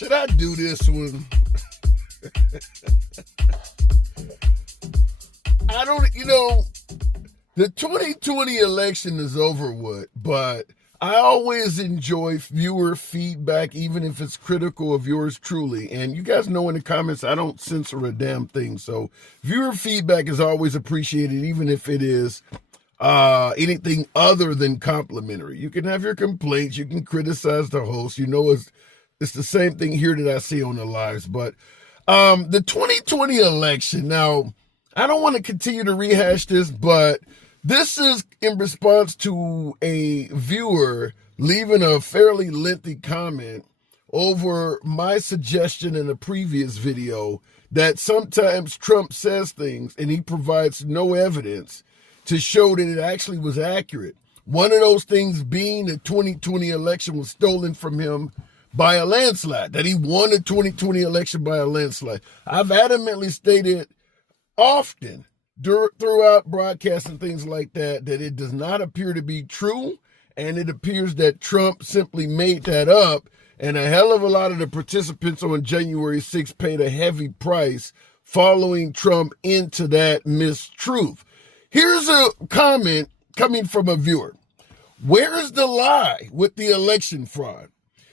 Should I do this one? I don't, the 2020 election is over with, but I always enjoy viewer feedback, even if it's critical of yours truly. And you guys know in the comments, I don't censor a damn thing. So viewer feedback is always appreciated, even if it is anything other than complimentary. You can have your complaints. You can criticize the host. It's the same thing here that I see on the lives. But the 2020 election, now, I don't want to continue to rehash this, but this is in response to a viewer leaving a fairly lengthy comment over my suggestion in a previous video that sometimes Trump says things and he provides no evidence to show that it actually was accurate. One of those things being the 2020 election was stolen from him by a landslide, that he won the 2020 election by a landslide. I've adamantly stated often throughout broadcasts and things like that it does not appear to be true, and it appears that Trump simply made that up, and a hell of a lot of the participants on January 6th paid a heavy price following Trump into that mistruth. Here's a comment coming from a viewer. Where is the lie with the election fraud?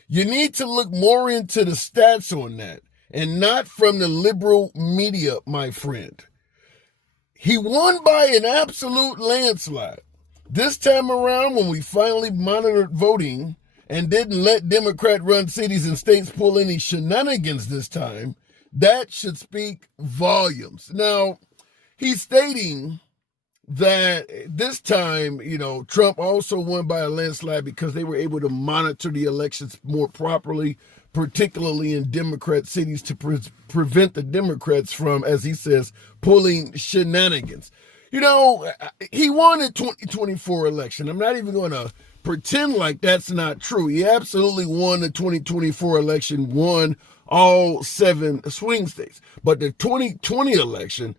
You need to look more into the stats on that and not from the liberal media, my friend. He won by an absolute landslide. This time around, when we finally monitored voting and didn't let Democrat-run cities and states pull any shenanigans this time, that should speak volumes. Now, he's stating that this time, Trump also won by a landslide because they were able to monitor the elections more properly, particularly in Democrat cities, to prevent the Democrats from, as he says, pulling shenanigans. He won the 2024 election. I'm not even going to pretend like that's not true. He absolutely won the 2024 election, won all 7 swing states. But the 2020 election,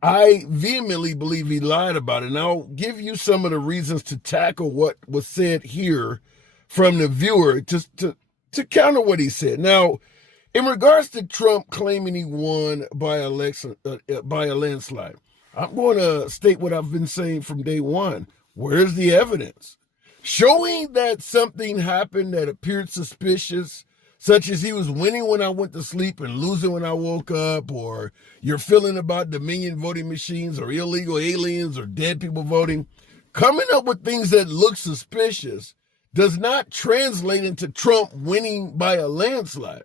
I vehemently believe he lied about it. And I'll give you some of the reasons to tackle what was said here from the viewer to counter what he said. Now, in regards to Trump claiming he won by a landslide, I'm going to state what I've been saying from day one. Where's the evidence? Showing that something happened that appeared suspicious, such as he was winning when I went to sleep and losing when I woke up, or you're feeling about Dominion voting machines or illegal aliens or dead people voting. Coming up with things that look suspicious does not translate into Trump winning by a landslide.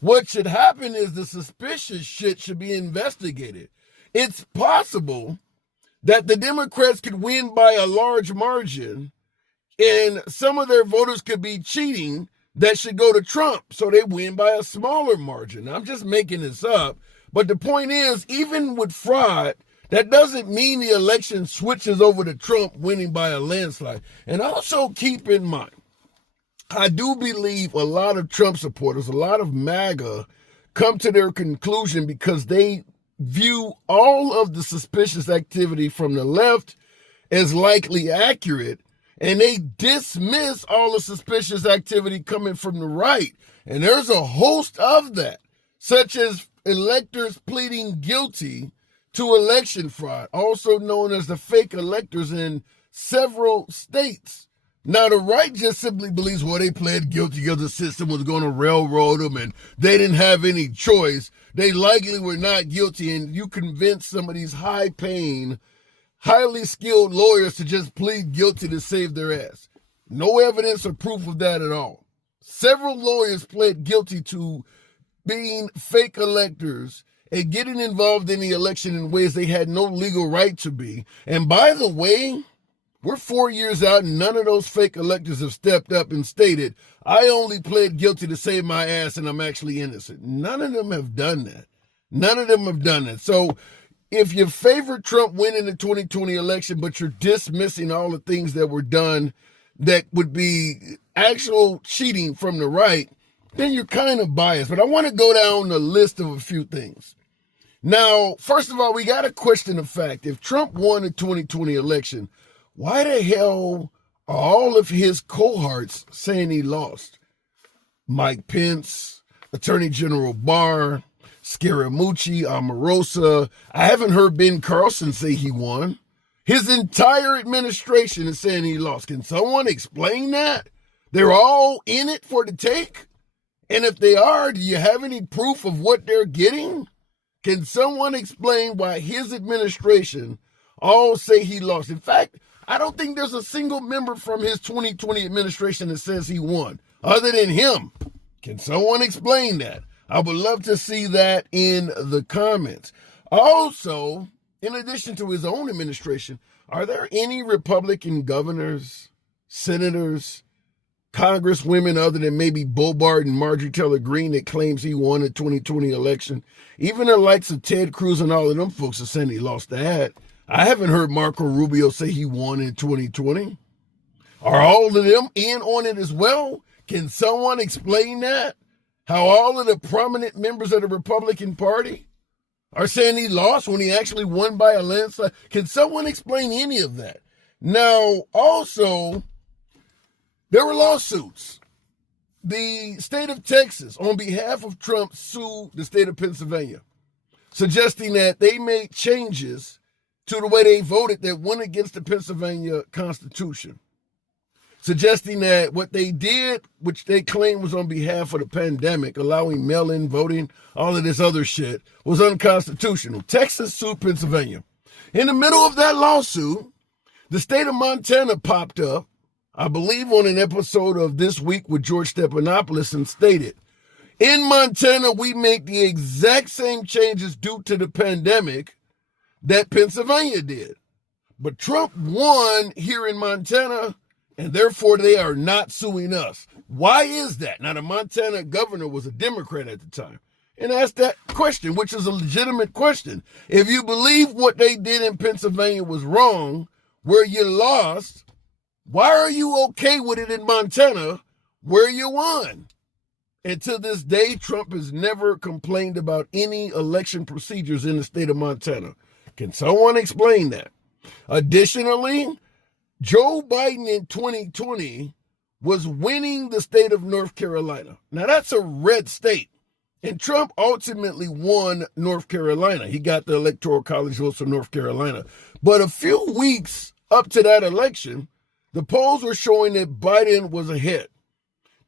What should happen is the suspicious shit should be investigated. It's possible that the Democrats could win by a large margin and some of their voters could be cheating that should go to Trump, so they win by a smaller margin. I'm just making this up. But the point is, even with fraud, that doesn't mean the election switches over to Trump winning by a landslide. And also keep in mind, I do believe a lot of Trump supporters, a lot of MAGA, come to their conclusion because they view all of the suspicious activity from the left as likely accurate, and they dismiss all the suspicious activity coming from the right. And there's a host of that, such as electors pleading guilty to election fraud, also known as the fake electors in several states. Now, the right just simply believes, well, they pled guilty because the system was going to railroad them and they didn't have any choice. They likely were not guilty, and you convince some of these high-paying, highly skilled lawyers to just plead guilty to save their ass. No evidence or proof of that at all. Several lawyers pled guilty to being fake electors and getting involved in the election in ways they had no legal right to be. And by the way, we're 4 years out and none of those fake electors have stepped up and stated, I only pled guilty to save my ass and I'm actually innocent. None of them have done that. None of them have done that. So if you favor Trump winning the 2020 election, but you're dismissing all the things that were done that would be actual cheating from the right, then you're kind of biased. But I want to go down the list of a few things. Now, first of all, we got to question the fact, if Trump won the 2020 election, why the hell are all of his cohorts saying he lost? Mike Pence, Attorney General Barr, Scaramucci, Omarosa. I haven't heard Ben Carlson say he won. His entire administration is saying he lost. Can someone explain that? They're all in it for the take? And if they are, do you have any proof of what they're getting? Can someone explain why his administration all say he lost? In fact, I don't think there's a single member from his 2020 administration that says he won, other than him. Can someone explain that? I would love to see that in the comments. Also, in addition to his own administration, are there any Republican governors, senators, congresswomen other than maybe Bobart and Marjorie Taylor Greene that claims he won the 2020 election? Even the likes of Ted Cruz and all of them folks are saying he lost that. I haven't heard Marco Rubio say he won in 2020. Are all of them in on it as well? Can someone explain that? How all of the prominent members of the Republican Party are saying he lost when he actually won by a landslide? Can someone explain any of that? Now, also, there were lawsuits. The state of Texas, on behalf of Trump, sued the state of Pennsylvania, suggesting that they made changes to the way they voted that went against the Pennsylvania Constitution, suggesting that what they did, which they claimed was on behalf of the pandemic, allowing mail-in voting, all of this other shit, was unconstitutional. Texas sued Pennsylvania. In the middle of that lawsuit, the state of Montana popped up, I believe on an episode of This Week with George Stephanopoulos, and stated, in Montana, we make the exact same changes due to the pandemic that Pennsylvania did. But Trump won here in Montana, and therefore they are not suing us. Why is that? Now, the Montana governor was a Democrat at the time and asked that question, which is a legitimate question. If you believe what they did in Pennsylvania was wrong, where you lost, why are you okay with it in Montana where you won? And to this day, Trump has never complained about any election procedures in the state of Montana. Can someone explain that? Additionally, Joe Biden in 2020 was winning the state of North Carolina. Now, that's a red state. And Trump ultimately won North Carolina. He got the Electoral College votes from North Carolina. But a few weeks up to that election, the polls were showing that Biden was ahead.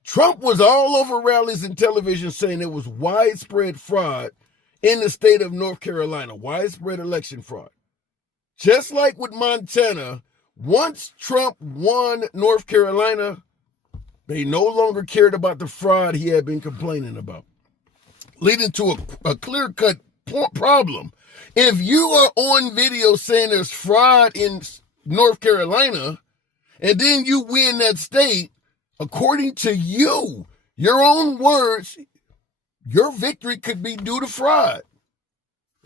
Trump was all over rallies and television saying it was widespread fraud in the state of North Carolina, widespread election fraud. Just like with Montana, once Trump won North Carolina, they no longer cared about the fraud he had been complaining about, leading to a clear-cut problem. If you are on video saying there's fraud in North Carolina, and then you win that state, according to you, your own words, your victory could be due to fraud.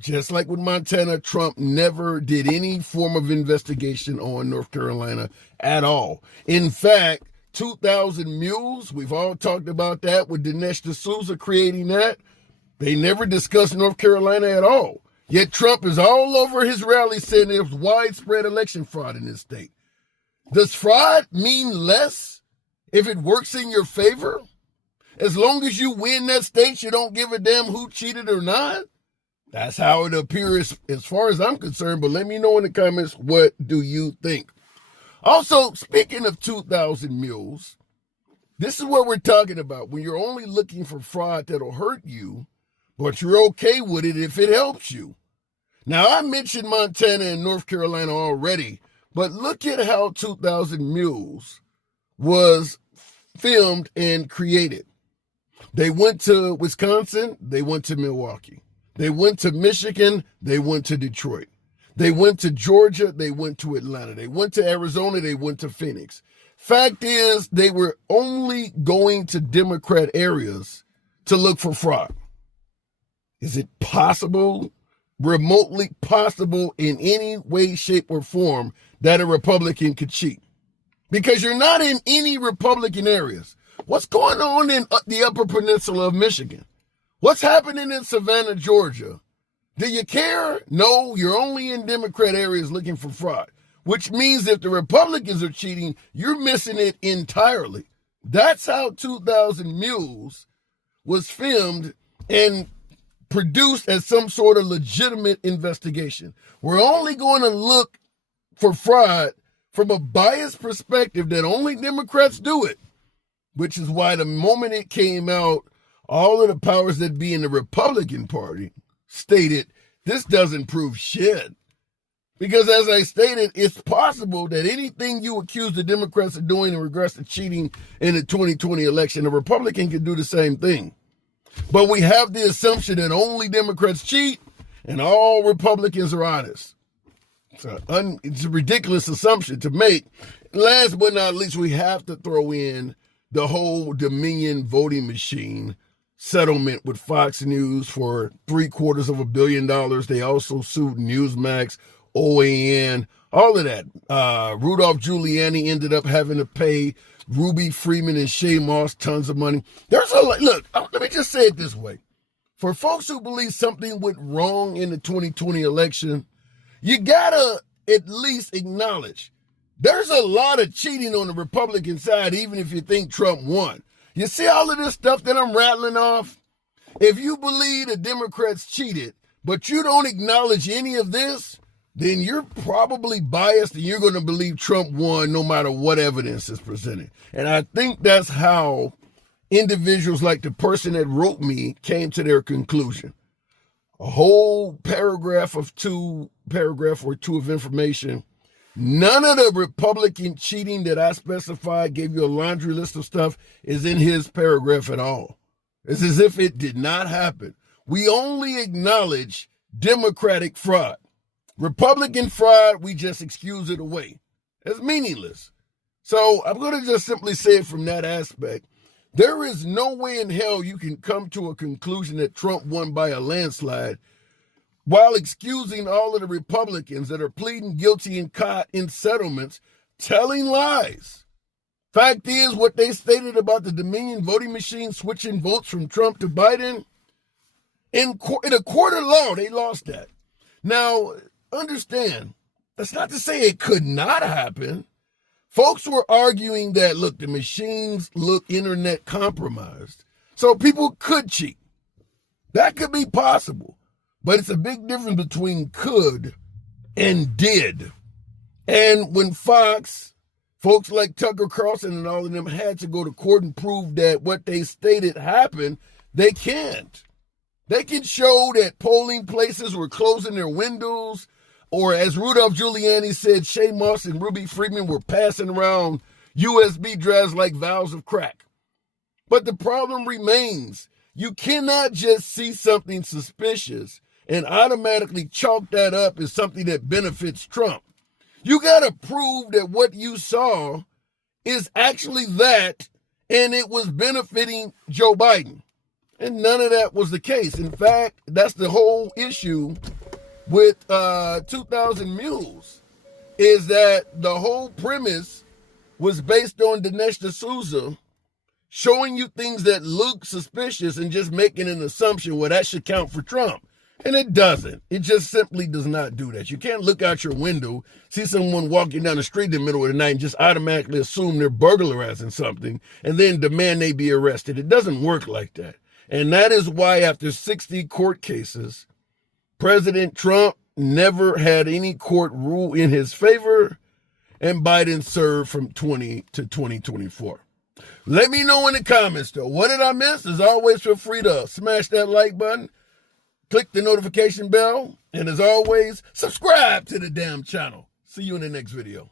Just like with Montana, Trump never did any form of investigation on North Carolina at all. In fact, 2,000 Mules, we've all talked about that with Dinesh D'Souza creating that. They never discussed North Carolina at all. Yet Trump is all over his rally saying there's widespread election fraud in this state. Does fraud mean less if it works in your favor? As long as you win that state, you don't give a damn who cheated or not? That's how it appears as far as I'm concerned, but let me know in the comments, what do you think? Also, speaking of 2,000 Mules, this is what we're talking about. When you're only looking for fraud that'll hurt you, but you're okay with it if it helps you. Now, I mentioned Montana and North Carolina already, but look at how 2,000 Mules was filmed and created. They went to Wisconsin, they went to Milwaukee. They went to Michigan, they went to Detroit. They went to Georgia, they went to Atlanta. They went to Arizona, they went to Phoenix. Fact is, they were only going to Democrat areas to look for fraud. Is it possible, remotely possible in any way, shape, or form that a Republican could cheat? Because you're not in any Republican areas. What's going on in the Upper Peninsula of Michigan? What's happening in Savannah, Georgia? Do you care? No, you're only in Democrat areas looking for fraud, which means if the Republicans are cheating, you're missing it entirely. That's how 2,000 Mules was filmed and produced as some sort of legitimate investigation. We're only going to look for fraud from a biased perspective that only Democrats do it, which is why the moment it came out, all of the powers that be in the Republican Party stated, this doesn't prove shit. Because as I stated, it's possible that anything you accuse the Democrats of doing in regards to cheating in the 2020 election, a Republican can do the same thing. But we have the assumption that only Democrats cheat and all Republicans are honest. It's a ridiculous assumption to make. Last but not least, we have to throw in the whole Dominion voting machine settlement with Fox News for $750 million. They also sued Newsmax, OAN, all of that. Rudolph Giuliani ended up having to pay Ruby Freeman and Shay Moss tons of money. There's a lot. Look, let me just say it this way. For folks who believe something went wrong in the 2020 election, you gotta at least acknowledge there's a lot of cheating on the Republican side, even if you think Trump won. You see all of this stuff that I'm rattling off? If you believe the Democrats cheated, but you don't acknowledge any of this, then you're probably biased and you're going to believe Trump won no matter what evidence is presented. And I think that's how individuals like the person that wrote me came to their conclusion. A whole paragraph or two of information. None of the Republican cheating that I specified, gave you a laundry list of stuff, is in his paragraph at all. It's as if it did not happen. We only acknowledge Democratic fraud. Republican fraud, we just excuse it away. It's meaningless. So I'm going to just simply say it from that aspect. There is no way in hell you can come to a conclusion that Trump won by a landslide while excusing all of the Republicans that are pleading guilty and caught in settlements, telling lies. Fact is, what they stated about the Dominion voting machine switching votes from Trump to Biden, in a court of law, they lost that. Now, understand, that's not to say it could not happen. Folks were arguing that, look, the machines look internet compromised, so people could cheat. That could be possible. But it's a big difference between could and did. And when Fox, folks like Tucker Carlson and all of them had to go to court and prove that what they stated happened, they can't. They can show that polling places were closing their windows, or as Rudolph Giuliani said, Shay Moss and Ruby Freeman were passing around USB drives like vials of crack. But the problem remains. You cannot just see something suspicious and automatically chalk that up as something that benefits Trump. You got to prove that what you saw is actually that, and it was benefiting Joe Biden. And none of that was the case. In fact, that's the whole issue with 2000 Mules, is that the whole premise was based on Dinesh D'Souza showing you things that look suspicious and just making an assumption, well, that should count for Trump. And it doesn't. It just simply does not do that. You can't look out your window, see someone walking down the street in the middle of the night and just automatically assume they're burglarizing something and then demand they be arrested. It doesn't work like that. And that is why after 60 court cases, President Trump never had any court rule in his favor, and Biden served from 20 to 2024. Let me know in the comments, though. What did I miss? As always, feel free to smash that like button. Click the notification bell, and as always, subscribe to the damn channel. See you in the next video.